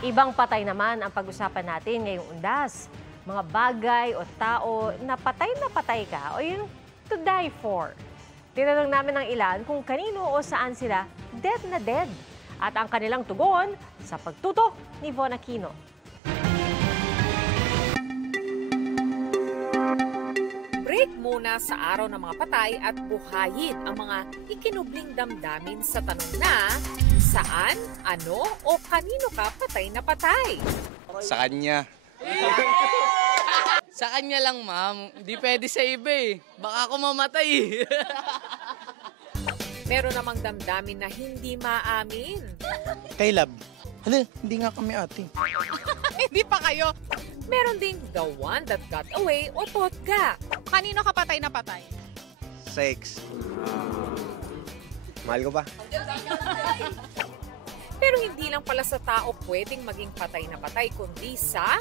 Ibang patay naman ang pag-usapan natin ngayong undas. Mga bagay o tao na patay ka o yung to die for. Tinanong namin ng ilan kung kanino o saan sila dead na dead. At ang kanilang tugon sa pagtutok ni Von Aquino. Break muna sa araw ng mga patay at buhayin ang mga ikinubling damdamin sa tanong na saan, ano o kanino ka patay na patay? Sa kanya. Sa kanya lang, ma'am. Hindi pwede sa iba eh. Baka ako mamatay eh. Meron namang damdamin na hindi maamin. Kay Lab. Hala, hindi nga kami ate. Hindi pa kayo. Meron ding the one that got away o totga. Kanino ka patay na patay? Sex. Mahal ko ba? Pero hindi lang pala sa tao pwedeng maging patay na patay, kundi sa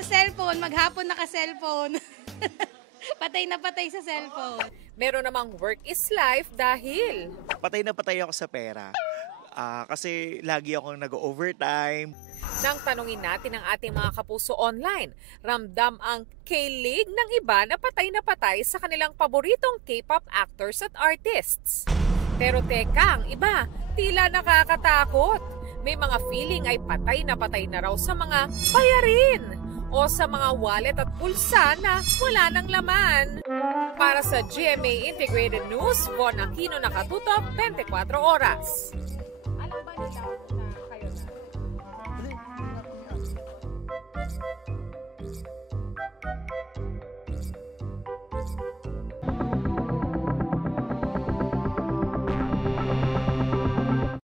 cellphone, maghapon naka-cellphone. Patay na patay sa cellphone. meron namang work is life dahil Patay na patay ako sa pera. Kasi lagi akong nag-overtime. nang tanungin natin ang ating mga kapuso online, ramdam ang kilig ng iba na patay sa kanilang paboritong K-pop actors at artists. Pero teka, ang iba, tila nakakatakot. May mga feeling ay patay na raw sa mga bayarin o sa mga wallet at pulsa na wala ng laman. Para sa GMA Integrated News, Von Aquino, nakatutok 24 oras. Alam ba nila